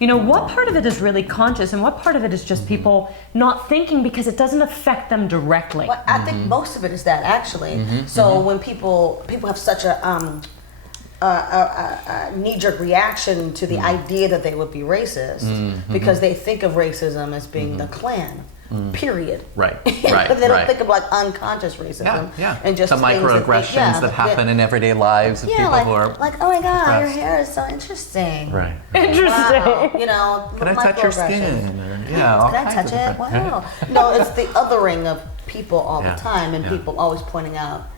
what part of it is really conscious and what part of it is just people not thinking because it doesn't affect them directly? Well, I think most of it is that, actually. So when people have such a knee-jerk reaction to the idea that they would be racist because they think of racism as being the Klan. Period. Right. But they don't think of like unconscious racism. And just the microaggressions that happen in everyday lives of people who are like, oh my God, your hair is so interesting. Right. Interesting. Wow. Can I touch your skin? Can I touch it? Wow. No, it's the othering of people all the time, and people always pointing out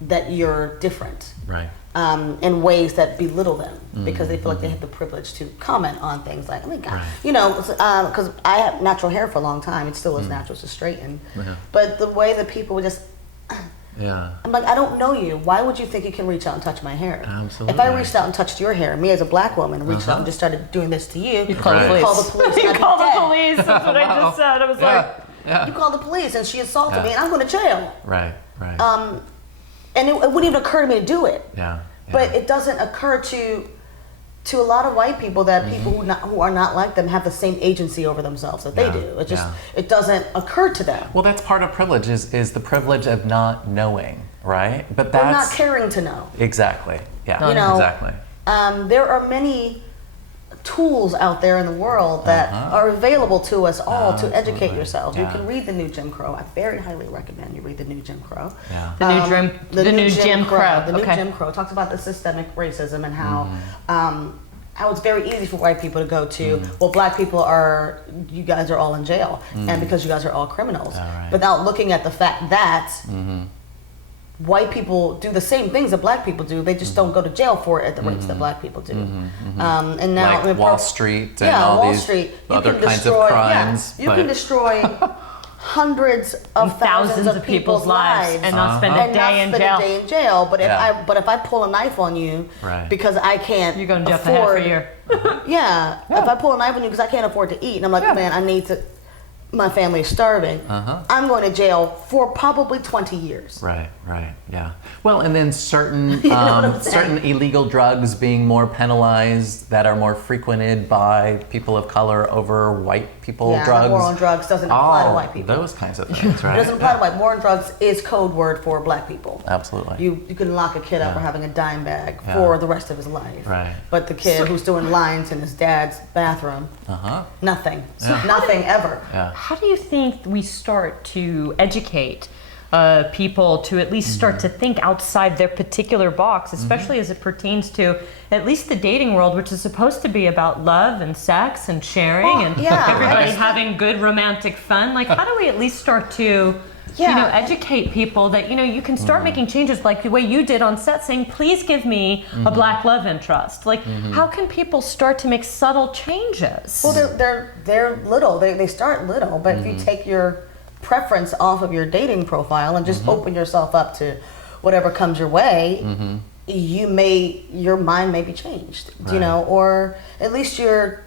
that you're different. Right. In ways that belittle them because they feel like they have the privilege to comment on things like, oh my God, because I have natural hair for a long time. It still is natural, it's just straightened. But the way that people would just, I'm like, I don't know you. Why would you think you can reach out and touch my hair? Absolutely. If I reached out and touched your hair, me as a black woman reached out and just started doing this to you, You call the police. Call the police. You call the police. That's what I just said. I was like, you call the police and she assaulted me and I'm going to jail. Right. And it wouldn't even occur to me to do it. But it doesn't occur to a lot of white people that people who are not like them have the same agency over themselves that they do. It just it doesn't occur to them. Well, that's part of privilege is the privilege of not knowing, right? But that's not caring to know. Exactly. Yeah. Exactly. There are many tools out there in the world that are available to us all to educate yourselves. You can read the new Jim Crow. I very highly recommend you read the new Jim Crow. The new Jim Crow. The new Jim Crow talks about the systemic racism and how it's very easy for white people to go to, well, black people you guys are all in jail, and because you guys are all criminals, without looking at the fact that white people do the same things that black people do. They just don't go to jail for it at the rates that black people do. And now like Wall Street and all these other kinds of crimes. You can destroy hundreds of thousands of people's lives and not spend a day in jail. But if I pull a knife on you because I can't, you're going to jail for half a year. If I pull a knife on you because I can't afford to eat, and I'm like, man, I need to. My family is starving. I'm going to jail for probably 20 years. Right, yeah. Well, and then certain certain illegal drugs being more penalized that are more frequented by people of color over white people drugs. The war on drugs doesn't apply to white people. Those kinds of things, right? It doesn't apply to white. War on drugs is code word for black people. Absolutely. You can lock a kid up for having a dime bag for the rest of his life. Right. But the kid who's doing lines in his dad's bathroom, nothing. Nothing ever. How do you think we start to educate people to at least start to think outside their particular box, especially as it pertains to at least the dating world, which is supposed to be about love and sex and sharing and everybody having good romantic fun? Like, how do we at least start to educate people that, you can start making changes like the way you did on set, saying, please give me a black love interest. Like, how can people start to make subtle changes? Well, they're little. They start little, but if you take your preference off of your dating profile and just open yourself up to whatever comes your way, your mind may be changed, or at least you're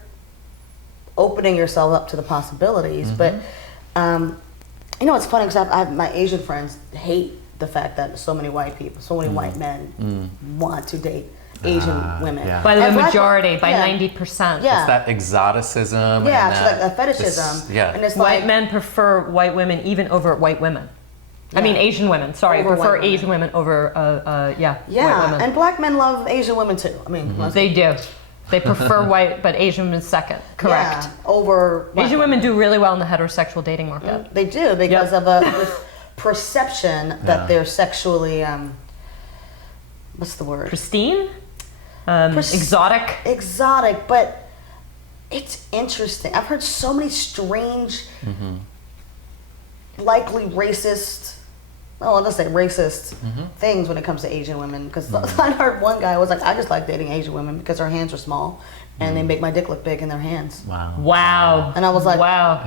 opening yourself up to the possibilities. But it's funny because my Asian friends hate the fact that so many white people, so many white men want to date Asian women. By the majority, by 90%. It's that exoticism. It's like a fetishism. And it's white men prefer white women even over white women. I mean Asian women, prefer Asian women over, white women. And black men love Asian women too. I mean, they do. They prefer white, but Asian women second. Correct. Over Asian women do really well in the heterosexual dating market. They do because of this perception that they're sexually, what's the word? Pristine? Exotic? Exotic, but it's interesting. I've heard so many strange, likely racist, let's say racist things when it comes to Asian women. Because I heard one guy was like, I just like dating Asian women because their hands are small and they make my dick look big in their hands. Wow. And I was like, wow.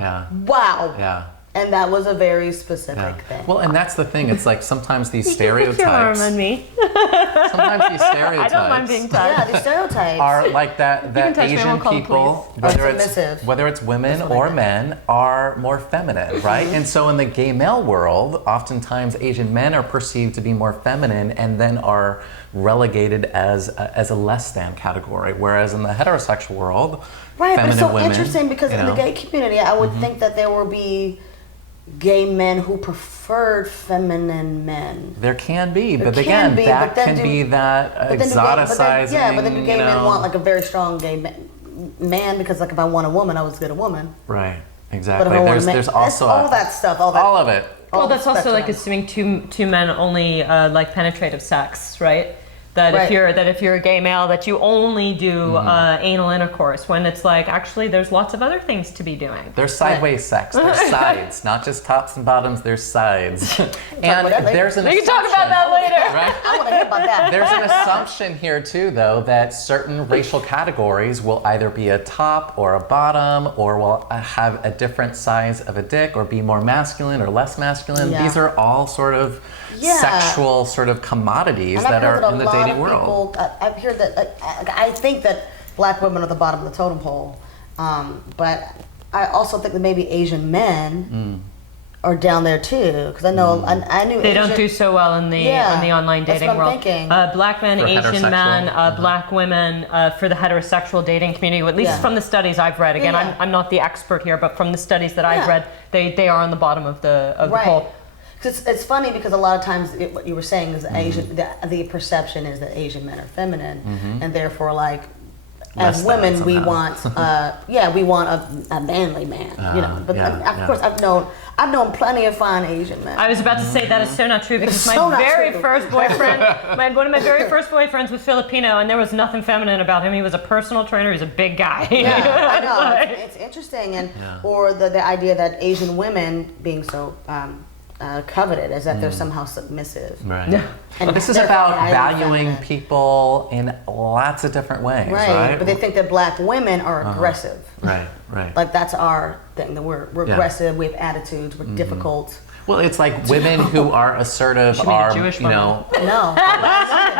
Yeah. And that was a very specific thing. Well, and that's the thing. It's like sometimes these stereotypes. Put your arm on me. Sometimes these stereotypes. I don't mind being touched. These stereotypes are like that Asian people, whether it's women or men, are more feminine, right? And so in the gay male world, oftentimes Asian men are perceived to be more feminine and then are relegated as a less than category. Whereas in the heterosexual world, Right, but feminine it's so women. interesting because in the gay community, I would think that there would be gay men who preferred feminine men. There can be, but There again, can be, that but then can be that exoticizing. But then do gay men want like a very strong gay man? Because like if I want a woman, I would get a woman. Right, exactly. But if I want a man, There's also all that stuff, all of it. Well, that's also like assuming two men only like penetrative sex, right? That if you're a gay male, that you only do anal intercourse, when it's like actually there's lots of other things to be doing. There's sideways sex. There's sides, not just tops and bottoms. There's sides, and there's an. We can talk about that later. Right? I want to hear about that. There's an assumption here too, though, that certain racial categories will either be a top or a bottom, or will have a different size of a dick, or be more masculine or less masculine. Yeah. These are all sort of sexual sort of commodities that are in the dating world. I've heard that. I think that black women are the bottom of the totem pole, but I also think that maybe Asian men are down there too. Because I know I knew they don't do so well in the online dating world. Black men, Asian men, black women for the heterosexual dating community. At least from the studies I've read. Again, I'm not the expert here, but from the studies that I've read, they are on the bottom of the pole. Because it's funny because a lot of times what you were saying is Asian. The perception is that Asian men are feminine, and therefore, like as women, we want we want a manly man. But of course, I've known plenty of fine Asian men. I was about to say that is so not true because one of my very first boyfriends was Filipino, and there was nothing feminine about him. He was a personal trainer. He's a big guy. Yeah, I know. It's interesting, and or the idea that Asian women being so. Coveted as that they're somehow submissive. Right. And this is about valuing people in lots of different ways, right? But they think that black women are aggressive. Right. Like that's our thing, that we're aggressive, we have attitudes, we're difficult. Well, it's like women who are assertive are, Jewish No. I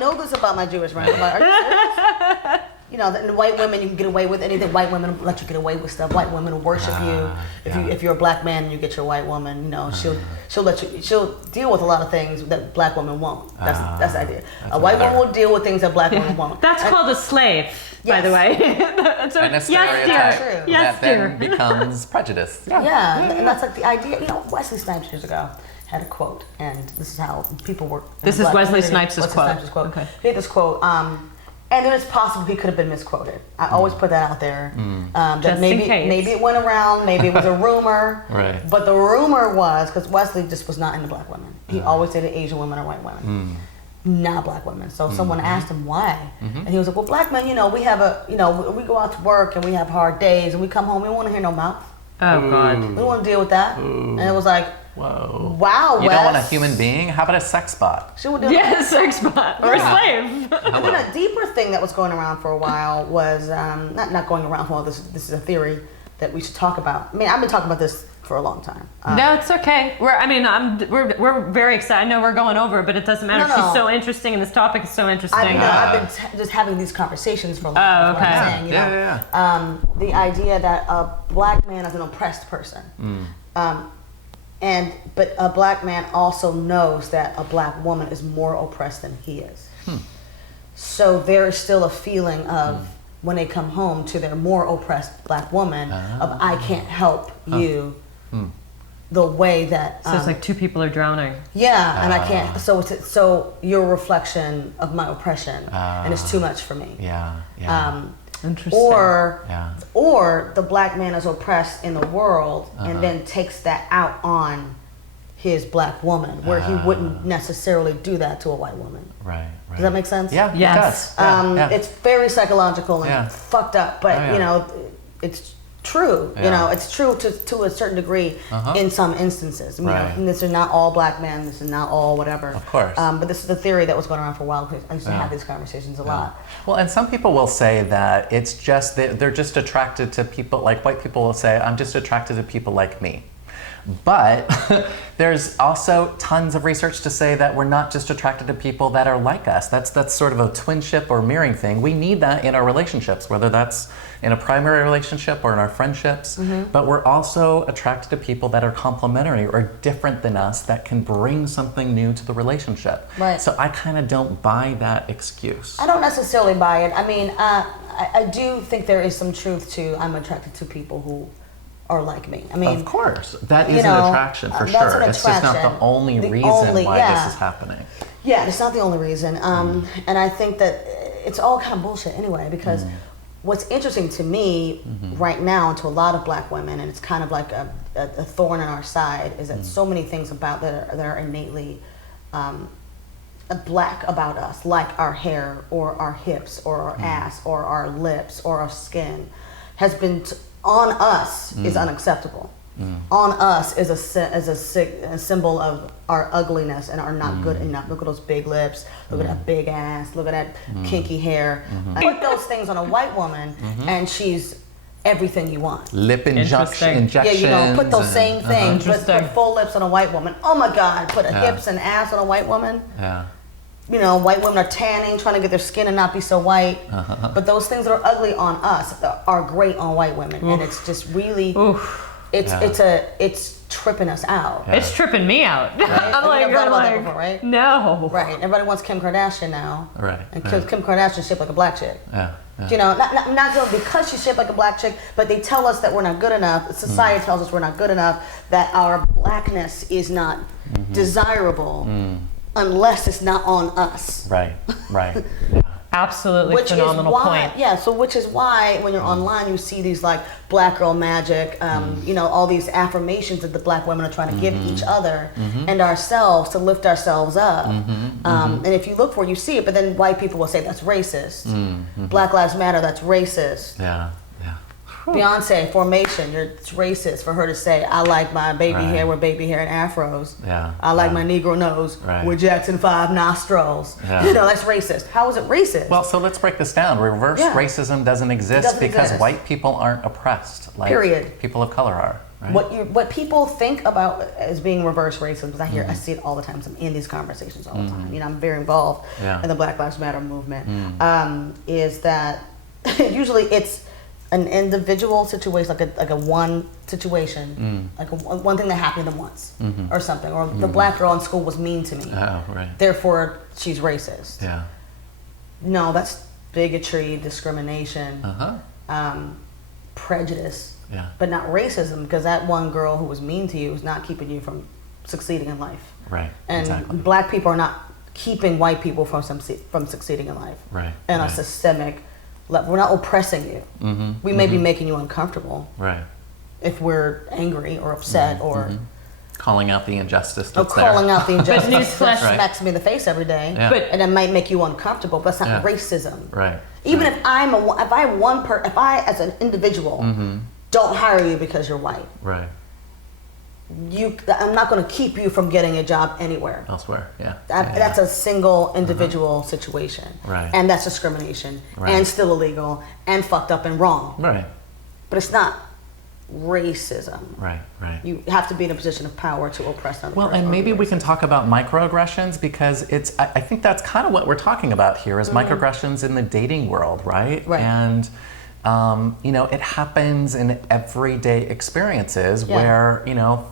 know this about my Jewish friends. Are you serious? The white women, you can get away with anything. White women let you get away with stuff. White women will worship you. If you're a black man and you get your white woman, she'll let you. She'll deal with a lot of things that black women won't. That's the idea. A white woman will deal with things that black women won't. That's called a slave, by the way. And a stereotype that then becomes prejudice. Yeah, and that's like the idea. Wesley Snipes years ago had a quote, and this is how people work. This is Wesley Snipes' quote. Okay. He had this quote. And then it's possible he could have been misquoted. I always put that out there. That maybe it went around, maybe it was a rumor. Right. But the rumor was, because Wesley just was not into black women. He always said that Asian women are white women, not black women. So someone asked him why, and he was like, "Well, black men, we have we go out to work and we have hard days and we come home, we don't want to hear no mouth. Oh God. We don't want to deal with that." And it was like, whoa. Wow, You don't want a human being? How about a sex bot? She would do a sex bot or a slave. And then a deeper thing that was going around for a while was not going around. Well, this is a theory that we should talk about. I mean, I've been talking about this for a long time. No, it's okay. We're very excited. I know we're going over, but it doesn't matter. No. She's so interesting, and this topic is so interesting. I've been just having these conversations for a long time. Oh, okay. The idea that a black man is an oppressed person. But a black man also knows that a black woman is more oppressed than he is. So there is still a feeling of when they come home to their more oppressed black woman of I can't help you the way that. So it's like two people are drowning. Yeah, and I can't. So you're a reflection of my oppression, and it's too much for me. Interesting. Or the black man is oppressed in the world and then takes that out on his black woman, where he wouldn't necessarily do that to a white woman. Right. Does that make sense? Yeah, yes. It does. It's very psychological and fucked up, but it's true. It's true to a certain degree in some instances. And this is not all black men. This is not all whatever. Of course. But this is a theory that was going around for a while. I used to have these conversations a lot. Well, and some people will say that it's just they're just attracted to people, like white people will say, I'm just attracted to people like me. But there's also tons of research to say that we're not just attracted to people that are like us. That's sort of a twinship or mirroring thing. We need that in our relationships, whether that's in a primary relationship or in our friendships. But we're also attracted to people that are complementary or different than us that can bring something new to the relationship. Right. So I kind of don't buy that excuse. I don't necessarily buy it. I mean, I do think there is some truth to I'm attracted to people who are like me. I mean, of course, that is an attraction for sure. It's just not the only reason why this is happening. Yeah, it's not the only reason. And I think that it's all kind of bullshit anyway, because what's interesting to me right now, and to a lot of black women, and it's kind of like a thorn in our side, is that so many things about that are innately black about us, like our hair or our hips or our ass or our lips or our skin, has been on us is unacceptable. On us is a symbol of our ugliness and our not good enough. Look at those big lips. Look at that big ass. Look at that kinky hair. Put those things on a white woman, and she's everything you want. Lip injections. Yeah, put those same things. Put full lips on a white woman. Oh my God, put hips and ass on a white woman. Yeah. White women are tanning, trying to get their skin and not be so white. But those things that are ugly on us are great on white women. And it's just really, it's tripping us out. Yeah. It's tripping me out. Right? I'm like, that before, right? No. Right. Everybody wants Kim Kardashian now. Right. And Kim Kardashian's shaped like a black chick. Yeah. Not just because she's shaped like a black chick, but they tell us that we're not good enough. Society tells us we're not good enough, that our blackness is not desirable. Unless it's not on us. Right. Absolutely phenomenal point. Yeah, so which is why when you're online you see these like black girl magic, all these affirmations that the black women are trying to give each other and ourselves to lift ourselves up. And if you look for it, you see it, but then white people will say that's racist. Black Lives Matter, that's racist. Yeah. Beyonce, Formation, it's racist for her to say, I like my baby hair with baby hair and afros. Yeah. I like my Negro nose with Jackson 5 nostrils. Yeah. That's racist. How is it racist? Well, so let's break this down. Reverse racism doesn't exist because white people aren't oppressed. Like period. People of color are. Right? What people think about as being reverse racism, because I see it all the time. So I'm in these conversations all the time. I'm very involved in the Black Lives Matter movement. Is that usually it's an individual situation, like a one situation, like one thing that happened to them once, or something, or the black girl in school was mean to me. Oh, right. Therefore, she's racist. Yeah. No, that's bigotry, discrimination, prejudice, but not racism, because that one girl who was mean to you is not keeping you from succeeding in life. Right. And black people are not keeping white people from succeeding in life. Right. And a systemic. We're not oppressing you. We may be making you uncomfortable. Right. If we're angry or upset or calling out the injustice that's calling out the injustice that smacks me in the face every day, and it might make you uncomfortable. But that's not racism. Right. Even if if I as an individual don't hire you because you're white. Right. I'm not going to keep you from getting a job anywhere. Elsewhere, That's a single individual situation. Right. And that's discrimination. And still illegal and fucked up and wrong. Right. But it's not racism. Right. You have to be in a position of power to oppress another person. Well, and maybe we can talk about microaggressions, because I think that's kind of what we're talking about here is microaggressions in the dating world, right? Right. And it happens in everyday experiences where,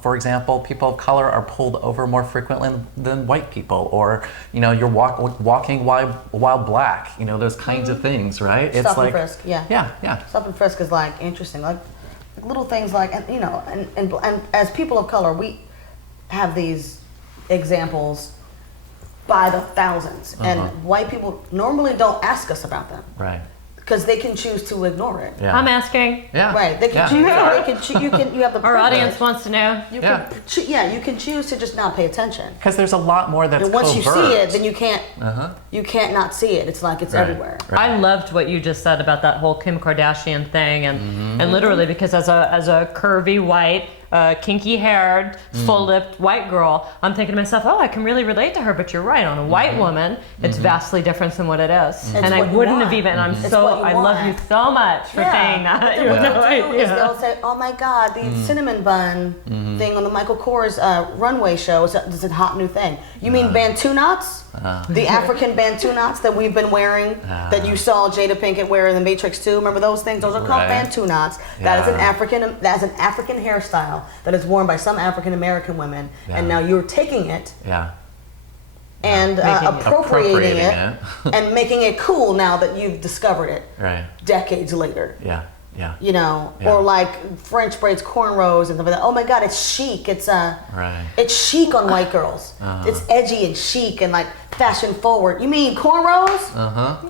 for example, people of color are pulled over more frequently than white people, or, you're walking while black, those kinds of things, right? Stop and frisk, Yeah. Stop and frisk is like interesting, like little things like, and as people of color, we have these examples by the thousands, and white people normally don't ask us about them. Right. Because they can choose to ignore it. Yeah. I'm asking. Yeah. Right. They can choose. You have the. Our audience wants to know. You can choose to just not pay attention. Because there's a lot more that's and once covert. you see it, then you can't. You can't not see it. It's like it's everywhere. Right. I loved what you just said about that whole Kim Kardashian thing, and literally because as a curvy white. Kinky-haired, full-lipped white girl, I'm thinking to myself, I can really relate to her, but you're right, on a white woman, it's vastly different than what it is. And I wouldn't have even, I love you so much for saying that. What they'll do is they'll say, oh my God, the cinnamon bun thing on the Michael Kors runway show is a hot new thing. You mean Bantu knots? The African Bantu knots that we've been wearing, that you saw Jada Pinkett wear in The Matrix 2. Remember those things? Those are called Bantu knots. That is an African hairstyle that is worn by some African American women, and now you're taking it and appropriating it and making it cool now that you've discovered it decades later. Yeah. You know, or like French braids, cornrows, and stuff like that. Oh my God, it's chic. It's it's chic on white girls. It's edgy and chic and like fashion forward. You mean cornrows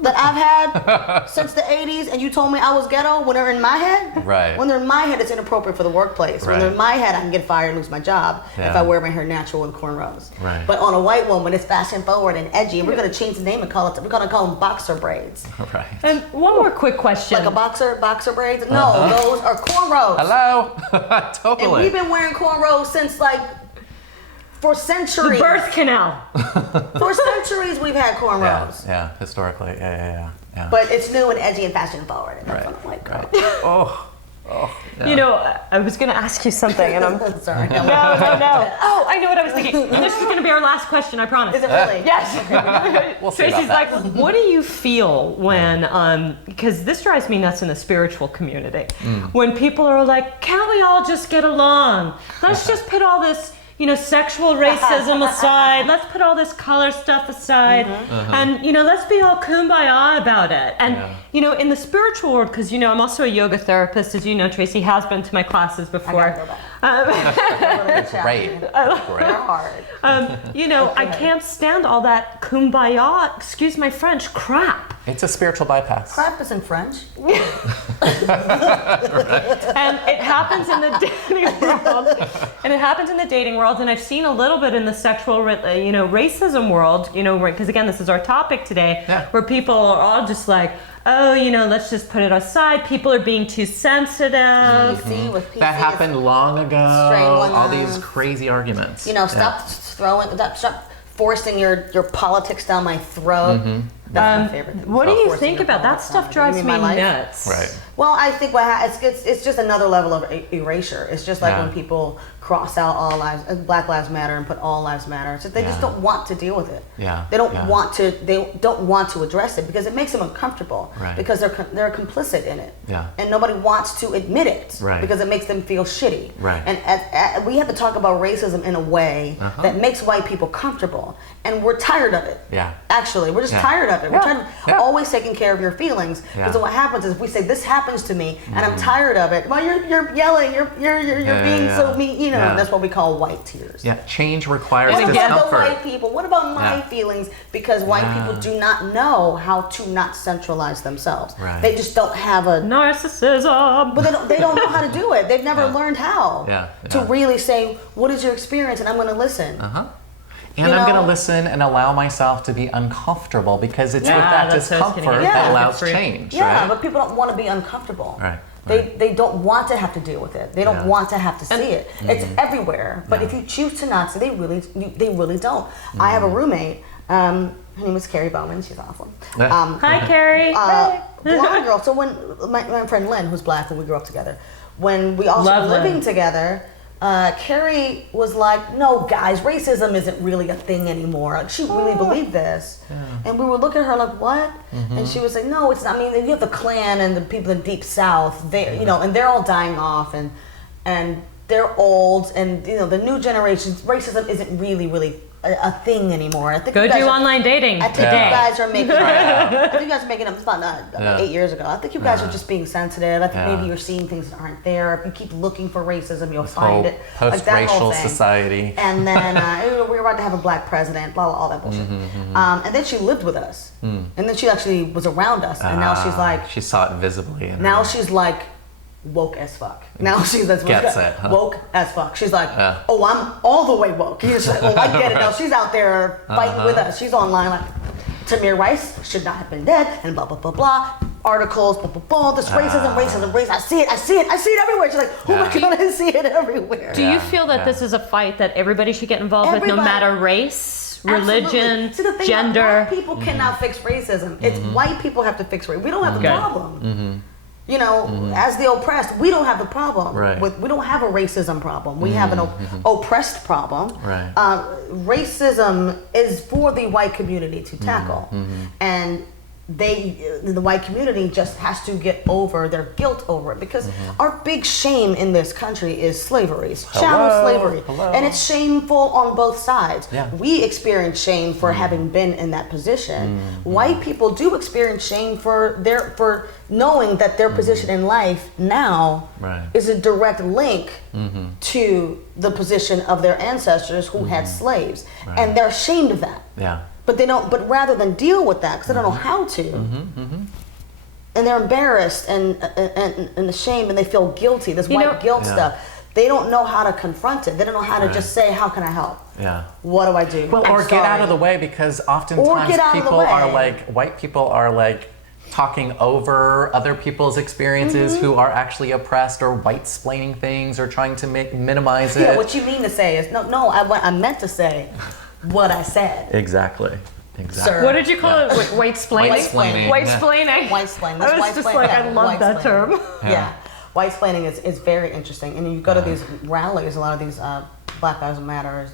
that I've had since the 80s, and you told me I was ghetto when they're in my head? Right. When they're in my head, it's inappropriate for the workplace. When they're in my head, I can get fired and lose my job if I wear my hair natural with cornrows. Right. But on a white woman, it's fashion forward and edgy, and we're going to change the name and we're going to call them boxer braids. Right. And one more quick question. Like a boxer braids? No, those are cornrows. Hello. Totally. And we've been wearing cornrows since for centuries. The birth canal. For centuries we've had cornrows. Yeah, historically. Yeah. But it's new and edgy and fashion forward. And that's what I'm like. Right. Yeah. You know, I was going to ask you something, and I'm sorry. No. Oh, I know what I was thinking. This is going to be our last question, I promise. Is it really? Yes. We'll see Tracie's about like, what do you feel when, because this drives me nuts in the spiritual community, when people are like, can't we all just get along? Let's just put all this, sexual racism aside. Let's put all this color stuff aside. And, let's be all kumbaya about it. And, in the spiritual world, because, I'm also a yoga therapist, as you know, Tracie has been to my classes before. I gotta go back. Great. They're hard. I can't stand all that kumbaya, excuse my French, crap. It's a spiritual bypass. Crap is in French. And it happens in the dating world. And I've seen a little bit in the sexual, racism world, because again, this is our topic today, where people are all just like, oh, let's just put it aside. People are being too sensitive. PC with PC that happened long ago. All these crazy arguments. Stop forcing your politics down my throat. That's my favorite thing. What do you think about that? Stuff drives me nuts. Right. Well, I think it's just another level of erasure. It's just like when people cross out all lives, Black Lives Matter, and put all lives matter. It's just, they just don't want to deal with it. Yeah. They don't want to. They don't want to address it because it makes them uncomfortable. Right. Because they're complicit in it. Yeah. And nobody wants to admit it. Right. Because it makes them feel shitty. Right. And we have to talk about racism in a way that makes white people comfortable, and we're tired of it. Yeah. Actually, we're just tired of it. We're tired of always taking care of your feelings. Because what happens is if we say this happens to me and I'm tired of it, well, you're yelling, you're being so mean, that's what we call white tears. Yeah, change requires What discomfort. about the white people? What about my feelings? Because white people do not know how to not centralize themselves. Right. They just don't have a narcissism. But they don't know how to do it. They've never learned how to really say, what is your experience? And I'm going to listen. And I'm going to listen and allow myself to be uncomfortable because it's with that discomfort that allows change. Yeah, right? but people don't want to be uncomfortable. Right. They don't want to have to do with it. They don't want to have to see it. It's everywhere. But if you choose to not see, they really don't. I have a roommate. Her name is Carrie Bowman. She's awesome. Hi, Carrie. Blonde girl. So when my friend Lynn, who's black, and we grew up together, when we all started living together, Carrie was like, no, guys, racism isn't really a thing anymore. Like, she really believed this. And we would look at her like, what? And she would say, no, it's not. I mean, you have the Klan and the people in the Deep South, and they're all dying off, and they're old, and, the new generations, racism isn't really a thing anymore. I think Go do online dating. I think you guys are making I think you guys are making it fun 8 years ago. I think you guys are just being sensitive. I think maybe you're seeing things that aren't there. If you keep looking for racism, you'll find it. Post-racial society. And then we were about to have a black president, blah, blah, all that bullshit. And then she lived with us. And then she actually was around us. And now she's like... She saw it visibly. Now she's like... woke as fuck. Now she's woke as fuck. She's like, oh, I'm all the way woke. He's like, oh, I get it. Now she's out there fighting with us. She's online like, Tamir Rice should not have been dead, and blah, blah, blah, blah. Articles, blah, blah, blah. This racism. I see it everywhere. She's like, oh my God, I see it everywhere. Do you feel that this is a fight that everybody should get involved with, no matter race, religion, See, the thing gender? Black people cannot fix racism. It's white people have to fix racism. We don't have the problem. As the oppressed, we don't have the problem. Right. We don't have a racism problem. We have an oppressed problem. Right. Racism is for the white community to tackle. And the white community just has to get over their guilt over it, because our big shame in this country is slavery. It's chattel slavery. And it's shameful on both sides. Yeah. We experience shame for having been in that position. White people do experience shame for knowing that their position in life now is a direct link to the position of their ancestors who had slaves. And they're ashamed of that. Yeah. But they don't. But rather than deal with that, because they don't know how to, and they're embarrassed and ashamed, and they feel guilty. This white guilt stuff. They don't know how to confront it. They don't know how to just say, "How can I help? Yeah. What do I do?" Well, or get out of the way, because oftentimes people are like, white people are like talking over other people's experiences who are actually oppressed, or white-splaining things, or trying to minimize it. Yeah. What you mean to say is no. I meant to say what I said. Exactly. Sir. What did you call it? White-splaining? White-splaining. White-splaining. White-splaining. I was just like, I love that term. Yeah. White-splaining is very interesting. And you go to these rallies, a lot of these Black Lives Matter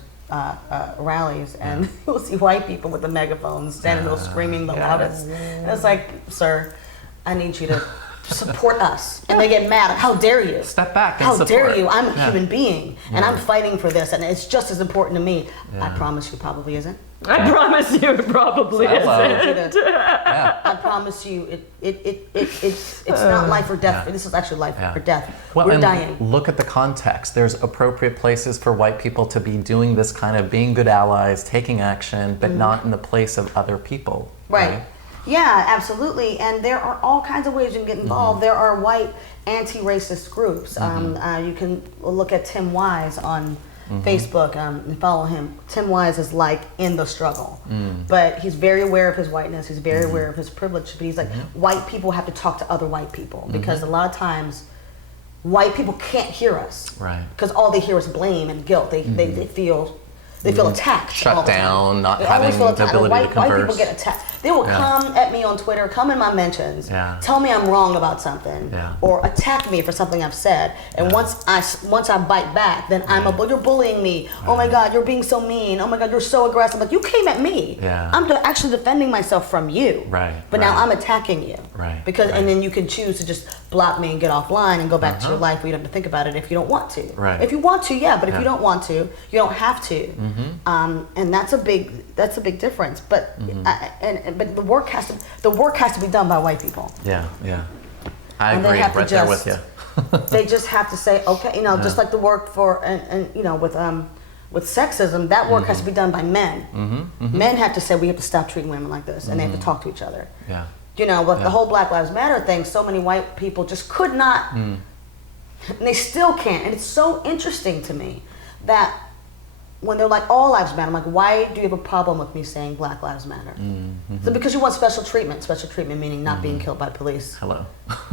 rallies, and you'll see white people with the megaphones standing there screaming the loudest. And it's like, sir, I need you to support us. And they get mad. How dare you? Step back and How support. dare you? I'm a human being, and I'm fighting for this, and it's just as important to me. I promise you, probably isn't. I promise you, it probably isn't. I promise you, it's not life or death. This is actually life or death. Well, we're dying. Look at the context. There's appropriate places for white people to be doing this kind of being good allies, taking action, but not in the place of other people. Right. Yeah, absolutely. And there are all kinds of ways you can get involved. There are white anti-racist groups. You can look at Tim Wise on Facebook and follow him. Tim Wise is like in the struggle, but he's very aware of his whiteness. He's very aware of his privilege. But he's like, white people have to talk to other white people, because a lot of times white people can't hear us, because all they hear is blame and guilt. They feel attacked. Shut down, not having the ability to converse. White people get attacked. They will come at me on Twitter, come in my mentions, tell me I'm wrong about something, or attack me for something I've said. And once I bite back, then you're bullying me. Oh my God, you're being so mean. Oh my God, you're so aggressive. Like, you came at me. I'm actually defending myself from you. But now I'm attacking you. Because and then you can choose to just block me and get offline and go back to your life where you don't have to think about it if you don't want to. If you want to, but if you don't want to, you don't have to. And that's a big difference. But but the work has to be done by white people. I agree. Right there with you. They just have to say, okay, just like the work for and with sexism, that work has to be done by men. Men have to say, we have to stop treating women like this, and they have to talk to each other. But the whole Black Lives Matter thing, so many white people just could not, and they still can't. And it's so interesting to me that when they're like, all lives matter, I'm like, why do you have a problem with me saying Black Lives Matter? So because you want special treatment meaning not being killed by police.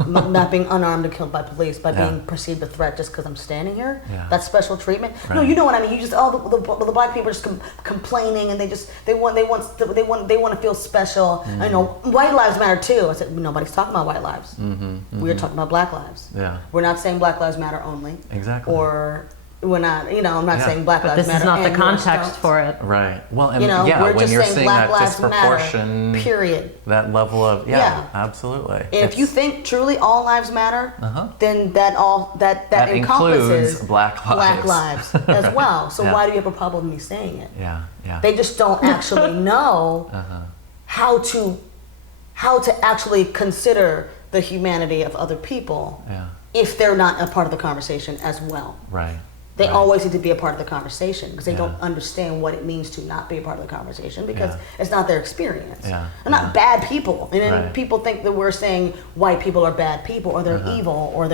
Not being unarmed and killed by police, by being perceived a threat just because I'm standing here. That's special treatment. No, you know what I mean. You just the black people are just complaining, and they want to feel special. I know white lives matter too. I said, nobody's talking about white lives. We're talking about Black lives. We're not saying Black lives matter only. Or we're not, I'm not saying Black Lives Matter. This is not the context for it. Well, and we're when just you're saying seeing Black that Lives disproportion, Matter, period. That level of, absolutely. And if you think truly all lives matter, then that encompasses includes Black lives as well. So why do you have a problem with me saying it? They just don't actually know how to actually consider the humanity of other people if they're not a part of the conversation as well. They always need to be a part of the conversation, because they don't understand what it means to not be a part of the conversation, because it's not their experience. They're not bad people. And then people think that we're saying white people are bad people, or they're evil, or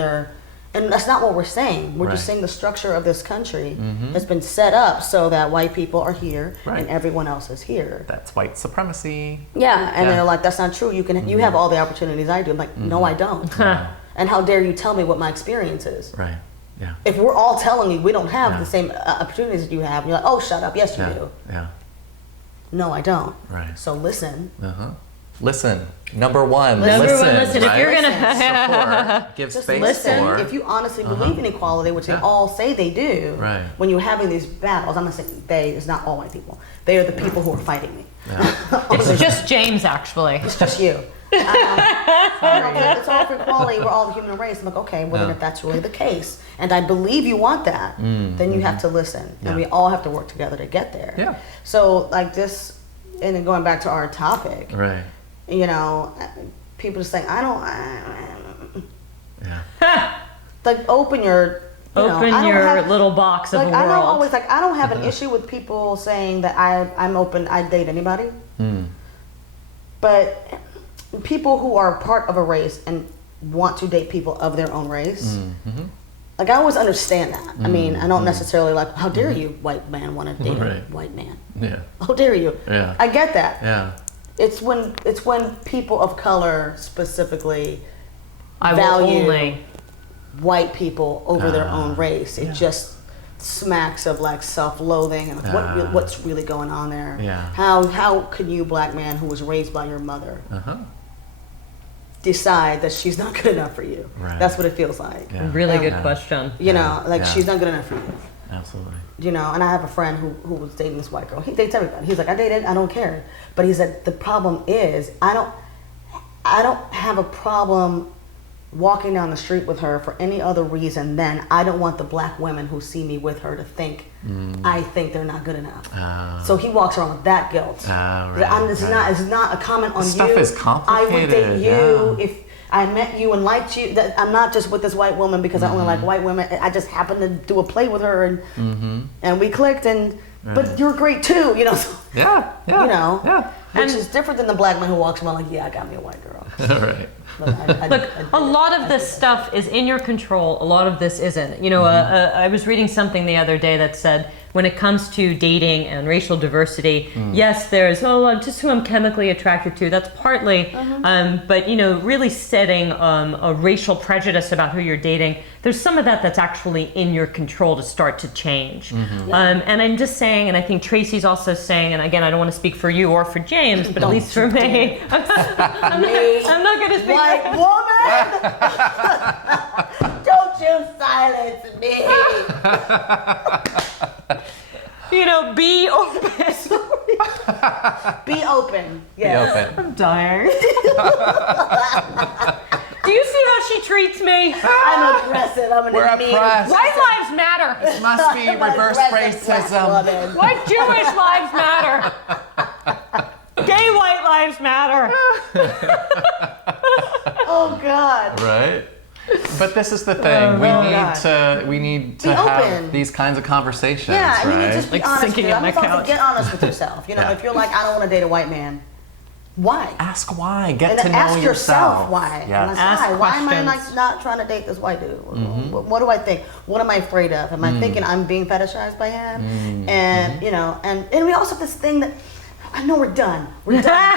and that's not what we're saying. We're just saying the structure of this country has been set up so that white people are here and everyone else is here. That's white supremacy. And they're like, that's not true. You have all the opportunities I do. I'm like, no, I don't. And how dare you tell me what my experience is? If we're all telling you we don't have the same opportunities that you have, and you're like, oh, shut up. Yes, you do. No, I don't. So listen. Listen. Number one. Listen. If you're gonna support, give space for. If you honestly believe in equality, which they all say they do, when you're having these battles, I'm not saying they. It's not all white people. They are the people who are fighting me. It's just James, actually. It's just you. It's all for equality. We're all the human race. I'm like, okay, well then if that's really the case, and I believe you want that, then you have to listen, and we all have to work together to get there. Yeah. So like this, and then going back to our topic, Right. you know, people just saying, like open your little box of like a world. I don't always like I don't have an issue with people saying that I'm open, I'd date anybody. But people who are part of a race and want to date people of their own race, like I always understand that. I mean, I don't necessarily like, how dare you, white man, want to date a white man? Yeah. How dare you? Yeah. I get that. Yeah. It's when people of color specifically I value will only white people over their own race. It just smacks of like self-loathing and what's really going on there. Yeah. How can you, black man who was raised by your mother, decide that she's not good enough for you? Right. That's what it feels like. Yeah. Really good question. You know, like she's not good enough for you. Absolutely. You know, and I have a friend who was dating this white girl. He dates everybody. He's like, I dated, I don't care. But he said the problem is I don't have a problem walking down the street with her for any other reason than I don't want the black women who see me with her to think I think they're not good enough. So he walks around with that guilt. This is not a comment on Stuff you. is complicated. I would date you if I met you and liked you. That I'm not just with this white woman because I only like white women. I just happened to do a play with her and we clicked but you're great too, you know. So, you know, which is different than the black man who walks around like, I got me a white girl. Right. Look, a lot of this stuff is in your control. A lot of this isn't. You know, I was reading something the other day that said when it comes to dating and racial diversity, yes, there's, just who I'm chemically attracted to. That's partly, but, you know, really setting a racial prejudice about who you're dating, there's some of that that's actually in your control to start to change. And I'm just saying, and I think Tracie's also saying, and again, I don't want to speak for you or for James, but at least for me, I'm not going to speak white woman! Don't you silence me! You know, be open. Be open. Yes. Be open. I'm dying. Do you see how she treats me? I'm aggressive. I'm We're oppressed. White lives matter. This must be reverse racism. White Jewish lives matter. Gay white lives matter. Oh God. Right. But this is the thing. We need to have these kinds of conversations. Yeah, and right? you need to just be Like honest. sinking in my couch. Get honest with yourself. You know, if you're like, I don't want to date a white man, why? Ask why. Get And to then know ask yourself yourself. why. Yes. Ask Why am I questions. not trying to date this white dude? What do I think? What am I afraid of? Am I thinking I'm being fetishized by him? And you know, and we also have this thing that I know we're done. We're done.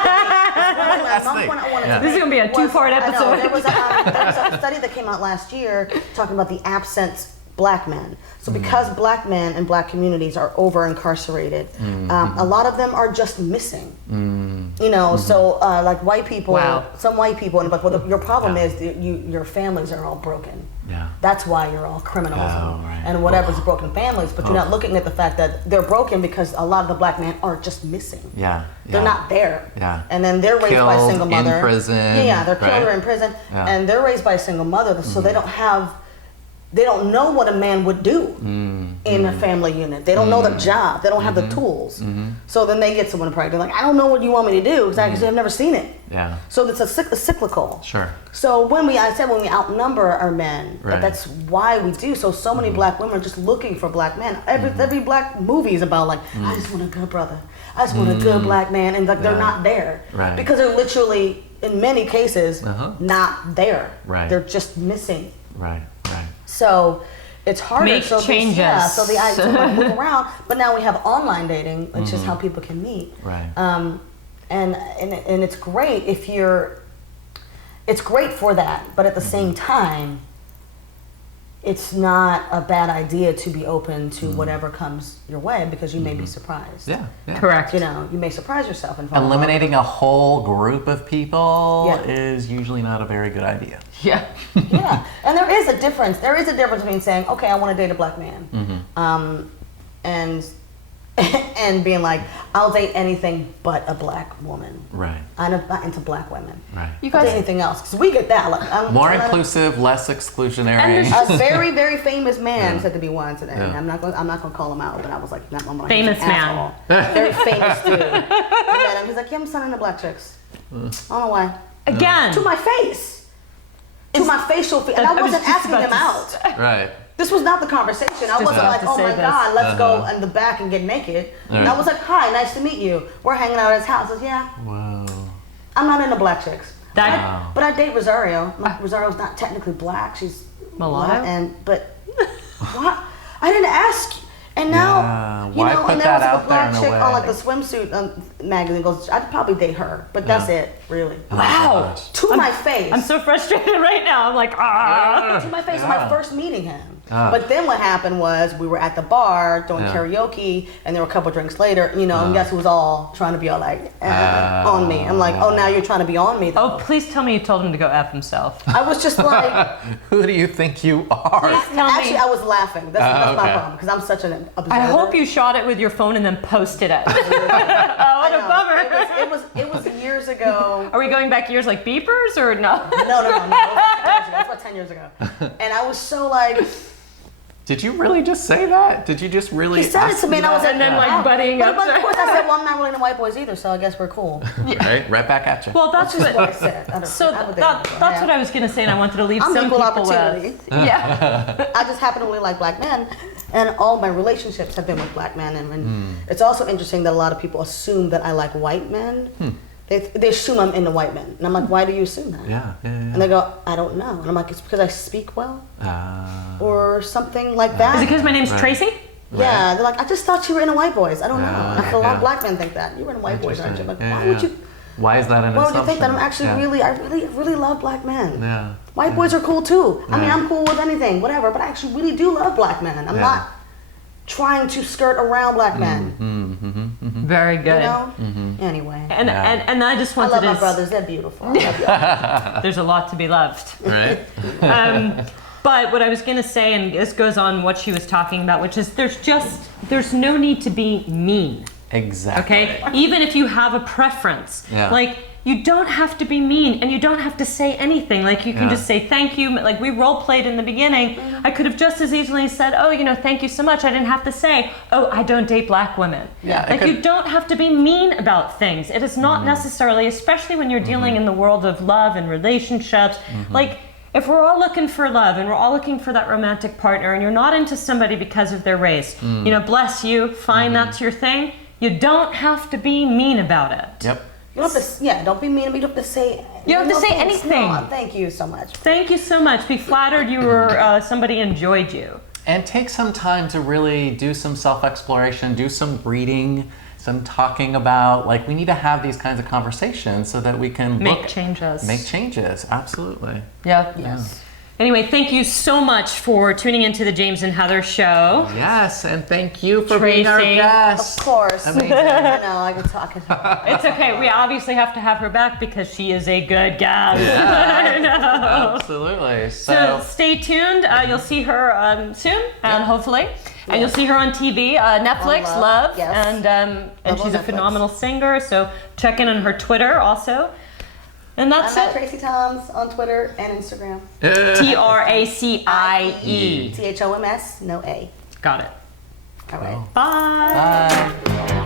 This is gonna be a 2-part episode. There was a study that came out last year talking about the absent black men. So because black men and black communities are over incarcerated, a lot of them are just missing. You know, so like white people, some white people, and like, well, your problem is your families are all broken. Yeah. That's why you're all criminals and whatever's broken families, but you're not looking at the fact that they're broken because a lot of the black men are just missing. They're not there. And then they're raised by a single mother. In prison. They're killed or in prison. And they're raised by a single mother, so they don't know what a man would do in a family unit. They don't know the job. They don't have the tools. So then they get someone pregnant. Like, I don't know what you want me to do because I've never seen it. So it's a cyclical. Sure. So when we outnumber our men, that's why we do. So many black women are just looking for black men. Every black movie is about like, I just want a good brother. I just want a good black man, and like they're not there because they're literally, in many cases, not there. They're just missing. So it's harder. Make changes. So the idea to move around, but now we have online dating, which is how people can meet. And it's great if it's great for that, but at the same time, it's not a bad idea to be open to whatever comes your way because you may be surprised. Correct. You know, you may surprise yourself. And eliminating a whole group of people is usually not a very good idea. And there is a difference. There is a difference between saying, okay, I want to date a black man, and and being like, I'll date anything but a black woman. Right. I'm not into black women. Right. You I'll guys, date anything else because we get that. Like, More inclusive, less exclusionary. And a very, very famous man said to me once, and I'm not going to call him out, but I was like, not my famous man. Very famous dude. And he's like, yeah, I'm signing into black chicks. I don't know why. again, To my face. To my facial face. And I wasn't asking him out. Right. This was not the conversation. I wasn't like, oh my God, let's go in the back and get naked. And I was like, hi, nice to meet you. We're hanging out at his house. I was, yeah. Whoa. I'm not into black chicks. Wow. But I date Rosario. Rosario's not technically black. She's mulatto. But what? I didn't ask. And now, Why you know, put and there that was out like a black there in a chick on like way? the swimsuit magazine. Goes, I'd probably date her, but that's it, really. wow. To my face. I'm so frustrated right now. I'm like, ah. To my face on my first meeting him. But then what happened was we were at the bar doing karaoke, and there were a couple drinks later, you know, and guess who was all trying to be all like on me? I'm like, oh, now you're trying to be on me, though. Oh, please tell me you told him to go F himself. I was just like, Who do you think you are? actually, I was laughing. That's my problem, because I'm such an observer. I hope you shot it with your phone and then posted it. Oh, what a bummer. It was years ago. Are we going back years like beepers or no? No. That's about 10 years ago. And I was so like... Did you really just say that? Did you just really? He said it to me, and I was like, and then like buddying up. But of course, I said, well, I'm not really into white boys either, so I guess we're cool. Right back at you. Well, that's What what. I said. So that's what I was gonna say, and I wanted to leave I'm some equal people opportunity. with. Yeah. I just happen to really like black men, and all my relationships have been with black men. And it's also interesting that a lot of people assume that I like white men. They assume I'm into white men, and I'm like, why do you assume that? Yeah. And they go, I don't know. And I'm like, it's because I speak well, or something like that. Is it because my name's Tracy? Yeah, they're like, I just thought you were into white boys. I don't know. I feel a lot of black men think that. You were into white boys, aren't you? Like, why would you? Why is that an Why would assumption? you think that? I'm actually I really love black men. Yeah. White boys are cool too. I mean, I'm cool with anything, whatever. But I actually really do love black men. I'm not trying to skirt around black men. Very good. You know? Anyway. And I just I wanted love to. my brothers. They're beautiful. I love y'all. There's a lot to be loved. Right. But what I was going to say, and this goes on what she was talking about, which is there's no need to be mean. Exactly. Okay? Even if you have a preference. Yeah. Like, you don't have to be mean, and you don't have to say anything. Like, you can just say thank you. Like, we role played in the beginning. I could have just as easily said, oh, you know, thank you so much. I didn't have to say, oh, I don't date black women. Yeah, Like, you don't have to be mean about things. It is not necessarily, especially when you're dealing in the world of love and relationships. Like, if we're all looking for love and we're all looking for that romantic partner, and you're not into somebody because of their race, you know, bless you, fine, that's your thing. You don't have to be mean about it. Yep. You don't have to, don't be mean. You don't have to say. You don't have to say thanks. anything. No, thank you so much. Thank you so much. Be flattered you were somebody enjoyed you. And take some time to really do some self-exploration, do some reading, some talking about, like, we need to have these kinds of conversations so that we can Make changes. Make changes, absolutely. Yeah. Yes. Anyway, thank you so much for tuning into the James and Heather show. Yes, and thank you for being our Tracy. guest. Of course. Amazing. I know, I can talk. It's okay. We obviously have to have her back because she is a good guest. Yeah, I know. absolutely. So stay tuned. You'll see her soon, and hopefully. And you'll see her on TV, Netflix, On Love, yes. and Love she's on a Netflix. phenomenal singer. So check in on her Twitter also. And that's I'm at it. Tracie Thoms on Twitter and Instagram. Tracie. THOMS, no A. Got it. All right. Bye. Bye.